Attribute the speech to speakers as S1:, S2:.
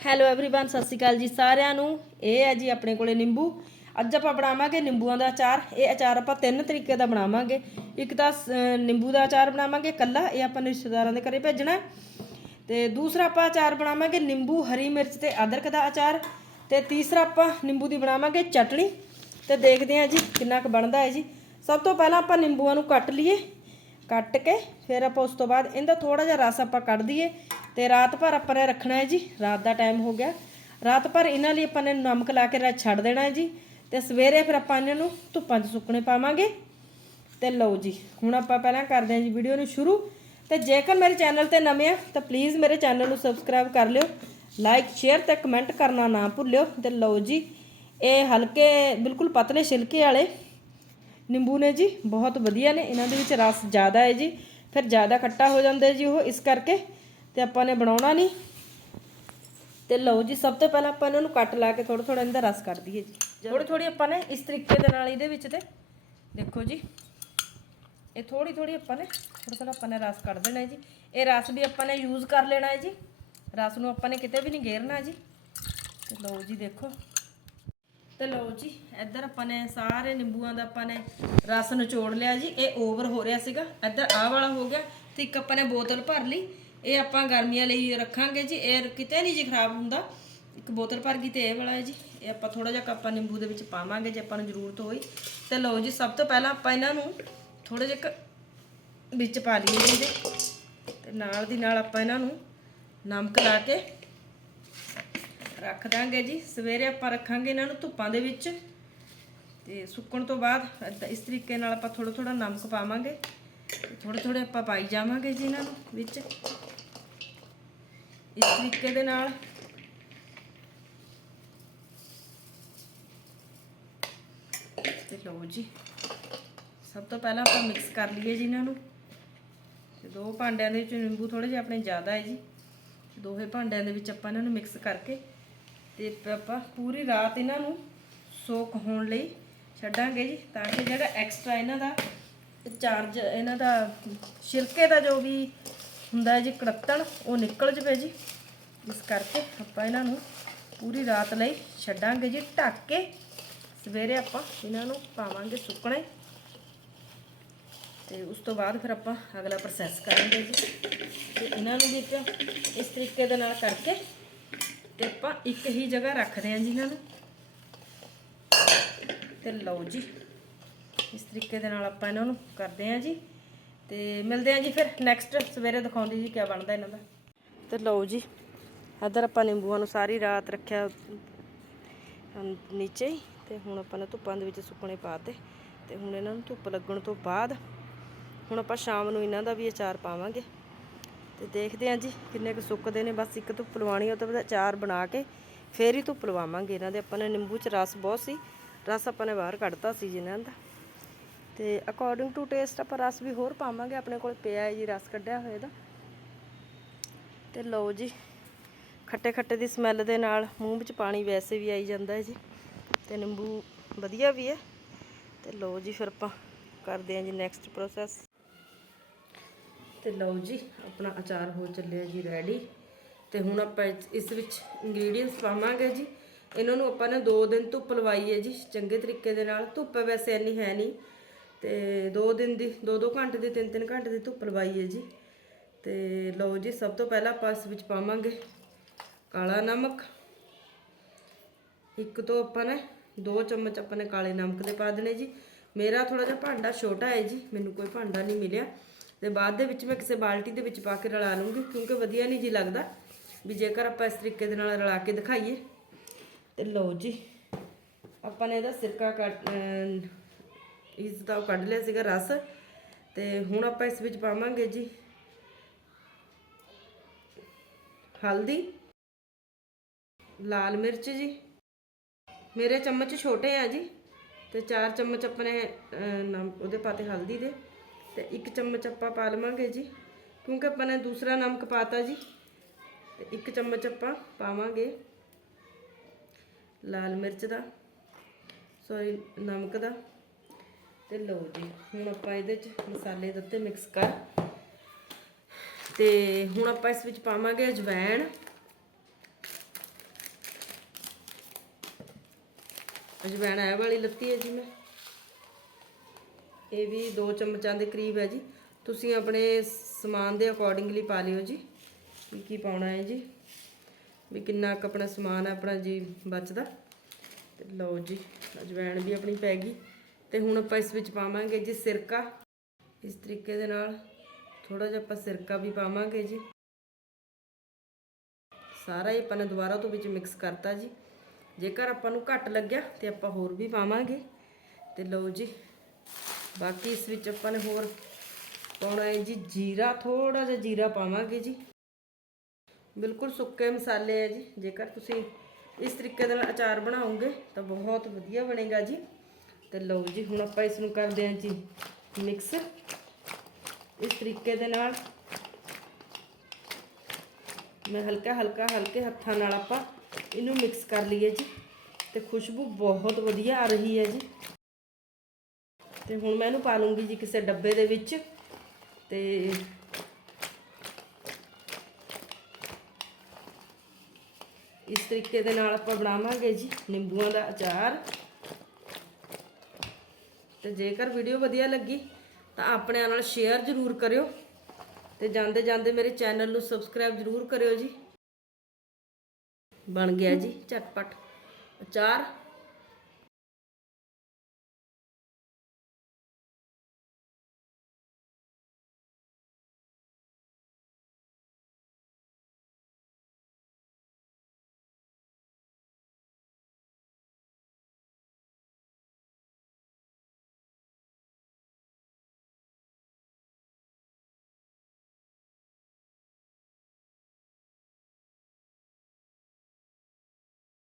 S1: Hello everyone ਸਤਿ ਸ਼੍ਰੀ ਅਕਾਲ ਜੀ ਸਾਰਿਆਂ ਨੂੰ ਇਹ ਹੈ ਜੀ ਆਪਣੇ ਕੋਲੇ ਨਿੰਬੂ ਅੱਜ ਆਪਾਂ ਬਣਾਵਾਂਗੇ ਨਿੰਬੂਆਂ ਦਾ ਅਚਾਰ ਇਹ ਅਚਾਰ ਆਪਾਂ ਤਿੰਨ ਤਰੀਕੇ ਦਾ ਬਣਾਵਾਂਗੇ ਇੱਕ ਤਾਂ ਅਹ, ਨਿੰਬੂ ਦਾ ਅਚਾਰ ਬਣਾਵਾਂਗੇ ਕੱਲਾ ਇਹ ਆਪਾਂ ਨੇ ਰਿਸ਼ਤੇਦਾਰਾਂ ਦੇ ਘਰੇ ਭੇਜਣਾ ਹੈ। ਤੇ ਦੂਸਰਾ ਆਪਾਂ ਅਚਾਰ ਬਣਾਵਾਂਗੇ ਨਿੰਬੂ ਹਰੀ ਮਿਰਚ ਤੇ ਅਦਰਕ ਦਾ ਅਚਾਰ ਤੇ ਤੀਸਰਾ ਆਪਾਂ ਨਿੰਬੂ ਦੀ ਬਣਾਵਾਂਗੇ ਚਟਣੀ ਤੇ ਦੇਖਦੇ ਹਾਂ ਜੀ ਕਿੰਨਾ ਕੁ ਬਣਦਾ ਹੈ ਜੀ ਸਭ ਤੋਂ ਪਹਿਲਾਂ ਆਪਾਂ ਨਿੰਬੂਆਂ ਨੂੰ ਕੱਟ ਲਈਏ ਕੱਟ ਕੇ ਫਿਰ ਆਪਾਂ ਉਸ ਤੋਂ ਬਾਅਦ ਇਹਦਾ ਥੋੜਾ ਜਿਹਾ ਰਸ ਆਪਾਂ ਕੱਢ ਦਈਏ ਤੇ ਰਾਤ ਭਰ ਆਪਾਂ ਨੇ ਰੱਖਣਾ ਹੈ ਜੀ, ਰਾਤ ਦਾ ਟਾਈਮ ਹੋ ਗਿਆ। ਰਾਤ ਭਰ ਇਹਨਾਂ ਲਈ ਆਪਾਂ ਨੇ ਨਮਕ ਲਾ ਕੇ ਰ- ਛੱਡ ਦੇਣਾ ਹੈ ਜੀ ਤੇ ਸਵੇਰੇ ਫਿਰ ਆਪਾਂ ਇਹਨਾਂ ਨੂੰ ਧੁੱਪਾਂ 'ਚ ਸੁੱਕਣੇ ਪਾਵਾਂਗੇ। ਤੇ ਲਓ ਜੀ, ਹੁਣ ਆਪਾਂ ਪਹਿਲਾਂ ਕਰਦੇ ਹਾਂ ਜੀ ਵੀਡੀਓ ਨੂੰ ਸ਼ੁਰੂ। ਤੇ ਜੇਕਰ ਮੇਰੇ ਚੈਨਲ ਤੇ ਨਵੇਂ ਆ, ਤਾਂ ਪਲੀਜ਼ ਮੇਰੇ ਚੈਨਲ ਨੂੰ ਸਬਸਕ੍ਰਾਈਬ ਕਰ ਲਿਓ ਲਾਈਕ ਸ਼ੇਅਰ ਤੇ ਕਮੈਂਟ ਕਰਨਾ ਨਾ ਭੁੱਲਿਓ। ਤੇ ਲਓ ਜੀ, ਇਹ ਹਲਕੇ ਬਿਲਕੁਲ ਪਤਲੇ ਛਿਲਕੇ ਵਾਲੇ ਨਿੰਬੂ ਨੇ ਜੀ, ਬਹੁਤ ਵਧੀਆ ਨੇ, ਇਹਨਾਂ ਦੇ ਵਿੱਚ ਰਸ ਜ਼ਿਆਦਾ ਹੈ ਜੀ, ਫਿਰ ਜ਼ਿਆਦਾ ਖੱਟਾ ਹੋ ਜਾਂਦਾ ਜੀ ਉਹ, ਇਸ ਕਰਕੇ, ਤੇ ਆਪਾਂ ਨੇ ਬਣਾਉਣਾ ਨਹੀਂ। ਤੇ ਲਓ ਜੀ, ਸਭ ਤੋਂ ਪਹਿਲਾਂ ਆਪਾਂ ਇਹਨਾਂ ਨੂੰ ਕੱਟ ਲਾ ਕੇ ਥੋੜਾ ਥੋੜਾ ਇਹਦਾ ਰਸ ਕੱਢ ਦਈਏ ਜੀ। ਥੋੜੀ ਥੋੜੀ ਆਪਾਂ ਨੇ ਇਸ ਤਰੀਕੇ ਦੇ ਨਾਲ ਇਹਦੇ ਵਿੱਚ ਤੇ, ਦੇਖੋ ਜੀ, ਇਹ ਥੋੜੀ ਥੋੜੀ ਆਪਾਂ ਨੇ ਥੋੜਾ ਥੋੜਾ ਆਪਾਂ ਨੇ ਰਸ ਕੱਢ ਦੇਣਾ ਜੀ। ਇਹ ਰਸ ਵੀ ਆਪਾਂ ਨੇ ਯੂਜ਼ ਕਰ ਲੈਣਾ ਹੈ ਜੀ। ਰਸ ਨੂੰ ਆਪਾਂ ਨੇ ਕਿਤੇ ਵੀ ਨਹੀਂ ਗੇਰਨਾ ਜੀ। ਤੇ ਲਓ ਜੀ, ਦੇਖੋ। ਤੇ ਲਓ ਜੀ, ਇੱਧਰ ਆਪਾਂ ਨੇ ਸਾਰੇ ਨਿੰਬੂਆਂ ਦਾ ਆਪਾਂ ਨੇ ਰਸ ਨਿਚੋੜ ਲਿਆ ਜੀ, ਇਹ ਓਵਰ ਹੋ ਰਿਹਾ ਸੀਗਾ। ਇੱਧਰ ਆਹ ਵਾਲਾ ਹੋ ਗਿਆ ਤੇ ਇੱਕ ਆਪਾਂ ਨੇ ਬੋਤਲ ਭਰ ਲਈ। ਇਹ ਆਪਾਂ ਗਰਮੀਆਂ ਲਈ ਰੱਖਾਂਗੇ ਜੀ, ਇਹ ਕਿਤੇ ਨਹੀਂ ਜੀ ਖਰਾਬ ਹੁੰਦਾ। ਇੱਕ ਬੋਤਲ ਭਰ ਗਈ ਤੇ ਇਹ ਵਾਲਾ ਹੈ ਜੀ, ਇਹ ਆਪਾਂ ਥੋੜਾ ਜਿਹਾ ਕੱਪਾ ਨਿੰਬੂ ਦੇ ਵਿੱਚ ਪਾਵਾਂਗੇ ਜੇ ਆਪਾਂ ਨੂੰ ਜ਼ਰੂਰਤ ਹੋਈ। ਤੇ ਲਓ ਜੀ, ਸਭ ਤੋਂ ਪਹਿਲਾਂ ਆਪਾਂ ਇਹਨਾਂ ਨੂੰ ਥੋੜੇ ਜਿਹਾ ਵਿੱਚ ਪਾ ਲਈਏ ਜੀ ਇਹਦੇ। ਤੇ ਨਾਲ ਦੀ ਨਾਲ ਆਪਾਂ ਇਹਨਾਂ ਨੂੰ ਨਮਕ ਲਾ ਕੇ ਰੱਖ ਦਾਂਗੇ ਜੀ। ਸਵੇਰੇ ਆਪਾਂ ਰੱਖਾਂਗੇ ਇਹਨਾਂ ਨੂੰ ਧੁੱਪਾਂ ਦੇ ਵਿੱਚ। ਤੇ ਸੁੱਕਣ ਤੋਂ ਬਾਅਦ ਇਸ ਤਰੀਕੇ ਨਾਲ ਆਪਾਂ ਥੋੜਾ ਥੋੜਾ ਨਮਕ ਪਾਵਾਂਗੇ। ਥੋੜੇ ਥੋੜੇ ਆਪਾਂ ਪਾਈ ਜਾਵਾਂਗੇ ਜੀ ਇਹਨਾਂ ਨੂੰ ਵਿੱਚ। ਇਸ ਤਰੀਕੇ ਦੇ ਨਾਲ। ਤੇ ਲਓ ਜੀ। ਸਭ ਤੋਂ ਪਹਿਲਾਂ ਆਪਾਂ ਮਿਕਸ ਕਰ ਲਈਏ ਜੀ ਇਹਨਾਂ ਨੂੰ। ਤੇ ਦੋ ਭਾਂਡਿਆਂ ਦੇ ਵਿੱਚ ਨਿੰਬੂ ਥੋੜੇ ਜਿਹਾ ਆਪਣੇ ਜ਼ਿਆਦਾ ਹੈ ਜੀ। ਦੋਹੇ ਭਾਂਡਿਆਂ ਦੇ ਵਿੱਚ ਆਪਾਂ ਇਹਨਾਂ ਨੂੰ ਮਿਕਸ ਕਰਕੇ ਤੇ ਆਪਾਂ ਪੂਰੀ ਰਾਤ ਇਹਨਾਂ ਨੂੰ ਸੋਕ ਹੋਣ ਲਈ ਛੱਡਾਂਗੇ ਜੀ, ਤਾਂ ਕਿ ਜਿਹੜਾ ਐਕਸਟਰਾ ਇਹਨਾਂ ਦਾ ਚਾਰਜ ਇਹਨਾਂ ਦਾ ਛਿਲਕੇ ਦਾ ਜੋ ਵੀ ਹੁੰਦਾ ਹੈ ਜੀ ਕੜੱਤਣ, ਉਹ ਨਿਕਲ ਜਵੇ ਜੀ। ਇਸ ਕਰਕੇ ਆਪਾਂ ਇਹਨਾਂ ਨੂੰ ਪੂਰੀ ਰਾਤ ਲਈ ਛੱਡਾਂਗੇ ਜੀ ਢੱਕ ਕੇ। ਸਵੇਰੇ ਆਪਾਂ ਇਹਨਾਂ ਨੂੰ ਪਾਵਾਂਗੇ ਸੁੱਕਣੇ। ਤੇ ਉਸ ਤੋਂ ਬਾਅਦ ਫਿਰ ਆਪਾਂ ਅਗਲਾ ਪ੍ਰੋਸੈਸ ਕਰਾਂਗੇ ਜੀ। ਤੇ ਇਹਨਾਂ ਨੂੰ ਵੀ ਇਸ ਤਰੀਕੇ ਦੇ ਨਾਲ ਕਰਕੇ ਤੇ ਆਪਾਂ ਇੱਕ ਹੀ ਜਗ੍ਹਾ ਰੱਖਦੇ ਹਾਂ ਜੀ ਇਹਨਾਂ ਨੂੰ। ਤੇ ਲਓ ਜੀ, ਇਸ ਤਰੀਕੇ ਦੇ ਨਾਲ ਆਪਾਂ ਇਹਨਾਂ ਨੂੰ ਕਰਦੇ ਹਾਂ ਜੀ। ਤੇ ਮਿਲਦੇ ਹਾਂ ਜੀ ਫਿਰ ਨੈਕਸਟ ਸਵੇਰੇ ਦਿਖਾਉਂਦੀ ਜੀ ਕੀ ਬਣਦਾ ਇਹਨਾਂ ਦਾ। ਤੇ ਲਓ ਜੀ, ਇੱਧਰ ਆਪਾਂ ਨਿੰਬੂਆਂ ਨੂੰ ਸਾਰੀ ਰਾਤ ਰੱਖਿਆ ਨੀਚੇ ਹੀ। ਤੇ ਹੁਣ ਆਪਾਂ ਨੇ ਧੁੱਪਾਂ ਦੇ ਵਿੱਚ ਸੁੱਕਣੇ ਪਾਤੇ ਤੇ ਹੁਣ ਇਹਨਾਂ ਨੂੰ ਧੁੱਪ ਲੱਗਣ ਤੋਂ ਬਾਅਦ ਹੁਣ ਆਪਾਂ ਸ਼ਾਮ ਨੂੰ ਇਹਨਾਂ ਦਾ ਵੀ ਅਚਾਰ ਪਾਵਾਂਗੇ। ਤੇ ਦੇਖਦੇ ਹਾਂ ਜੀ ਕਿੰਨੇ ਕੁ ਸੁੱਕਦੇ ਨੇ। ਬਸ ਇੱਕ ਧੁੱਪ ਲਵਾਣੀ ਉਹ ਤੋਂ ਬਾਅਦ ਚਾਰ ਬਣਾ ਕੇ ਫੇਰ ਹੀ ਧੁੱਪ ਲਵਾਵਾਂਗੇ। ਇਹਨਾਂ ਦੇ ਆਪਾਂ ਨੇ ਨਿੰਬੂ ਚ ਰਸ ਬਹੁਤ ਸੀ, ਰਸ ਆਪਾਂ ਨੇ ਬਾਹਰ ਕੱਢਤਾ ਸੀ ਜਿਨ੍ਹਾਂ ਦਾ। ਤੇ ਅਕੋਰਡਿੰਗ ਟੂ ਟੇਸਟ ਆਪਾਂ ਰਸ ਵੀ ਹੋਰ ਪਾਵਾਂਗੇ, ਆਪਣੇ ਕੋਲ ਪਿਆ ਹੈ ਜੀ ਰਸ ਕੱਢਿਆ ਹੋਇਆ ਦਾ ਤੇ ਲਓ ਜੀ, ਖੱਟੇ ਖੱਟੇ ਦੀ ਸਮੈਲ ਦੇ ਨਾਲ ਮੂੰਹ ਵਿੱਚ ਪਾਣੀ ਵੈਸੇ ਵੀ ਆਈ ਜਾਂਦਾ ਹੈ ਜੀ। ਤੇ ਨਿੰਬੂ ਵਧੀਆ ਵੀ ਹੈ। ਤੇ ਲਓ ਜੀ ਫਿਰ ਆਪਾਂ ਕਰਦੇ ਹਾਂ ਜੀ ਨੈਕਸਟ ਪ੍ਰੋਸੈਸ ਤੇ ਲਓ ਜੀ, ਆਪਣਾ ਅਚਾਰ ਹੋ ਚੱਲਿਆ ਜੀ ਰੈਡੀ ਤੇ ਹੁਣ ਆਪਾਂ ਇਸ- ਵਿੱਚ ਇੰਗਰੀਡੀਅੰਟਸ ਪਾਵਾਂਗੇ ਜੀ। ਇਹਨਾਂ ਨੂੰ ਆਪਾਂ ਨੇ 2 ਦਿਨ ਧੁੱਪ ਲਵਾਈ ਹੈ ਜੀ, ਚੰਗੇ ਤਰੀਕੇ ਦੇ ਨਾਲ। ਧੁੱਪ ਵੈਸੇ ਇੰਨੀ ਹੈ ਨਹੀਂ। ਤੇ 2 ਦਿਨ ਦੀ 2-2 ਘੰਟੇ ਦੀ 3-3 ਘੰਟੇ ਦੀ ਧੁੱਪ ਲਵਾਈ ਹੈ ਜੀ। ਤੇ ਲਓ ਜੀ, ਸਭ ਤੋਂ ਪਹਿਲਾਂ ਆਪਾਂ ਇਸ ਵਿੱਚ ਪਾਵਾਂਗੇ ਕਾਲਾ ਨਮਕ। ਇੱਕ ਤੋਂ ਆਪਾਂ ਨੇ 2 ਚਮਚ ਆਪਾਂ ਨੇ ਕਾਲੇ ਨਮਕ ਦੇ ਪਾ ਦੇਣੇ ਜੀ। ਮੇਰਾ ਥੋੜਾ ਜਿਹਾ ਭਾਂਡਾ ਛੋਟਾ ਹੈ ਜੀ, ਮੈਨੂੰ ਕੋਈ ਭਾਂਡਾ ਨਹੀਂ ਮਿਲਿਆ। ਤੇ ਬਾਅਦ ਦੇ ਵਿੱਚ ਮੈਂ ਕਿਸੇ ਬਾਲਟੀ ਦੇ ਵਿੱਚ ਪਾ ਕੇ ਰਲਾ ਲੂੰਗੀ ਕਿਉਂਕਿ ਵਧੀਆ ਨਹੀਂ ਜੀ ਲੱਗਦਾ। ਵੀ ਜੇਕਰ ਆਪਾਂ ਇਸ ਤਰੀਕੇ ਦੇ ਨਾਲ ਰਲਾ ਕੇ ਦਿਖਾਈਏ। ਤੇ ਲਓ ਜੀ ਆਪਾਂ ਨੇ ਇਹਦਾ ਸਿਰਕਾ ਕੱਟ ਇਸ ਦਾ ਉਹ ਕੱਢ ਲਿਆ ਸੀਗਾ ਰਸ। ਤੇ ਹੁਣ ਆਪਾਂ ਇਸ ਵਿੱਚ ਪਾਵਾਂਗੇ ਜੀ ਹਲਦੀ ਲਾਲ ਮਿਰਚ ਜੀ। ਮੇਰੇ ਚਮਚ ਛੋਟੇ ਆ ਜੀ ਤੇ 4 ਚਮਚ ਆਪਣੇ ਅਹ, ਉਹਦੇ ਪਾਤੇ ਹਲਦੀ ਦੇ। ਤੇ ਇੱਕ ਚਮਚ ਆਪਾਂ ਪਾ ਲਵਾਂਗੇ ਜੀ, ਕਿਉਂਕਿ ਆਪਾਂ ਨੇ ਦੂਸਰਾ ਨਮਕ ਪਾਤਾ ਜੀ, ਤੇ ਇੱਕ ਚਮਚ ਆਪਾਂ ਪਾਵਾਂਗੇ ਲਾਲ ਮਿਰਚ ਦਾ ਸੌਰੀ ਨਮਕ ਦਾ। ਤੇ ਲਓ ਜੀ, ਹੁਣ ਆਪਾਂ ਇਹਦੇ ਚ ਮਸਾਲੇ ਦਿੱਤੇ ਮਿਕਸ ਕਰ। ਤੇ ਹੁਣ ਆਪਾਂ ਇਸ ਵਿੱਚ ਪਾਵਾਂਗੇ ਅਜਵਾਇਣ ਅਜਵਾਇਣ ਇਹ ਵਾਲੀ ਲੱਤੀ ਹੈ ਜੀ ਮੈਂ। ਇਹ ਵੀ 2 ਚਮਚਾਂ ਦੇ ਕਰੀਬ ਹੈ ਜੀ। ਤੁਸੀਂ ਆਪਣੇ ਸਮਾਨ ਦੇ ਅਕੋਰਡਿੰਗਲੀ ਪਾ ਲਿਓ ਜੀ। ਕੀ ਕੀ ਪਾਉਣਾ ਹੈ ਜੀ। ਵੀ ਕਿੰਨਾ ਕੁ ਆਪਣਾ ਸਮਾਨ ਹੈ, ਆਪਣਾ ਜੀ ਬਚਦਾ। ਤੇ ਲਓ ਜੀ, ਅਜਵਾਇਣ ਵੀ ਆਪਣੀ ਪੈ ਗਈ। ਤੇ ਹੁਣ ਆਪਾਂ ਇਸ ਵਿੱਚ ਪਾਵਾਂਗੇ ਜੀ ਸਿਰਕਾ। ਇਸ ਤਰੀਕੇ ਦੇ ਨਾਲ ਥੋੜਾ ਜਿਹਾ ਆਪਾਂ ਸਿਰਕਾ ਵੀ ਪਾਵਾਂਗੇ ਜੀ। ਸਾਰਾ ਹੀ ਆਪਾਂ ਨੇ ਦੁਬਾਰਾ ਤੋਂ ਵਿੱਚ ਮਿਕਸ ਕਰਤਾ ਜੀ। ਜੇਕਰ ਆਪਾਂ ਨੂੰ ਘੱਟ ਲੱਗਿਆ ਤੇ ਆਪਾਂ ਹੋਰ ਵੀ ਪਾਵਾਂਗੇ। ਤੇ ਲਓ ਜੀ ਬਾਕੀ ਇਸ ਵਿੱਚ ਆਪਾਂ ਨੇ ਹੋਰ ਪਾਉਣਾ ਹੈ ਜੀ ਜੀਰਾ ਥੋੜਾ ਜਿਹਾ ਜੀਰਾ ਪਾਵਾਂਗੇ ਜੀ। ਬਿਲਕੁਲ ਸੁੱਕੇ ਮਸਾਲੇ ਹੈ ਜੀ, ਜੇਕਰ ਤੁਸੀਂ ਇਸ ਤਰੀਕੇ ਦੇ ਨਾਲ ਅਚਾਰ ਬਣਾਓਗੇ ਤਾਂ ਬਹੁਤ ਵਧੀਆ ਬਣੇਗਾ ਜੀ। ਤੇ ਲਓ ਜੀ, ਹੁਣ ਆਪਾਂ ਇਸ ਨੂੰ ਕਰਦੇ ਹਾਂ ਜੀ ਮਿਕਸ। ਇਸ ਤਰੀਕੇ ਦੇ ਨਾਲ ਮੈਂ ਹਲਕਾ ਹਲਕਾ, ਹਲਕੇ ਹੱਥਾਂ ਨਾਲ ਆਪਾਂ ਇਹਨੂੰ ਮਿਕਸ ਕਰ ਲਈਏ ਜੀ। ਤੇ ਖੁਸ਼ਬੂ ਬਹੁਤ ਵਧੀਆ ਆ ਰਹੀ ਹੈ ਜੀ। ਤੇ ਹੁਣ ਮੈਂ ਇਹਨੂੰ ਪਾ ਲੂੰਗੀ ਜੀ ਕਿਸੇ ਡੱਬੇ ਦੇ ਵਿੱਚ ਤੇ ਇਸ ਤਰੀਕੇ ਦੇ ਨਾਲ ਆਪਾਂ ਬਣਾਵਾਂਗੇ ਜੀ ਨਿੰਬੂਆਂ ਦਾ ਅਚਾਰ। ਤੇ ਜੇਕਰ ਵੀਡੀਓ ਵਧੀਆ ਲੱਗੀ ਤਾਂ ਆਪਣੇ ਨਾਲ ਸ਼ੇਅਰ ਜ਼ਰੂਰ ਕਰਿਓ ਤੇ ਜਾਂਦੇ ਜਾਂਦੇ ਮੇਰੇ ਚੈਨਲ ਨੂੰ ਸਬਸਕ੍ਰਾਈਬ ਜ਼ਰੂਰ ਕਰਿਓ ਜੀ। ਬਣ ਗਿਆ ਜੀ ਝਟਪਟ ਅਚਾਰ।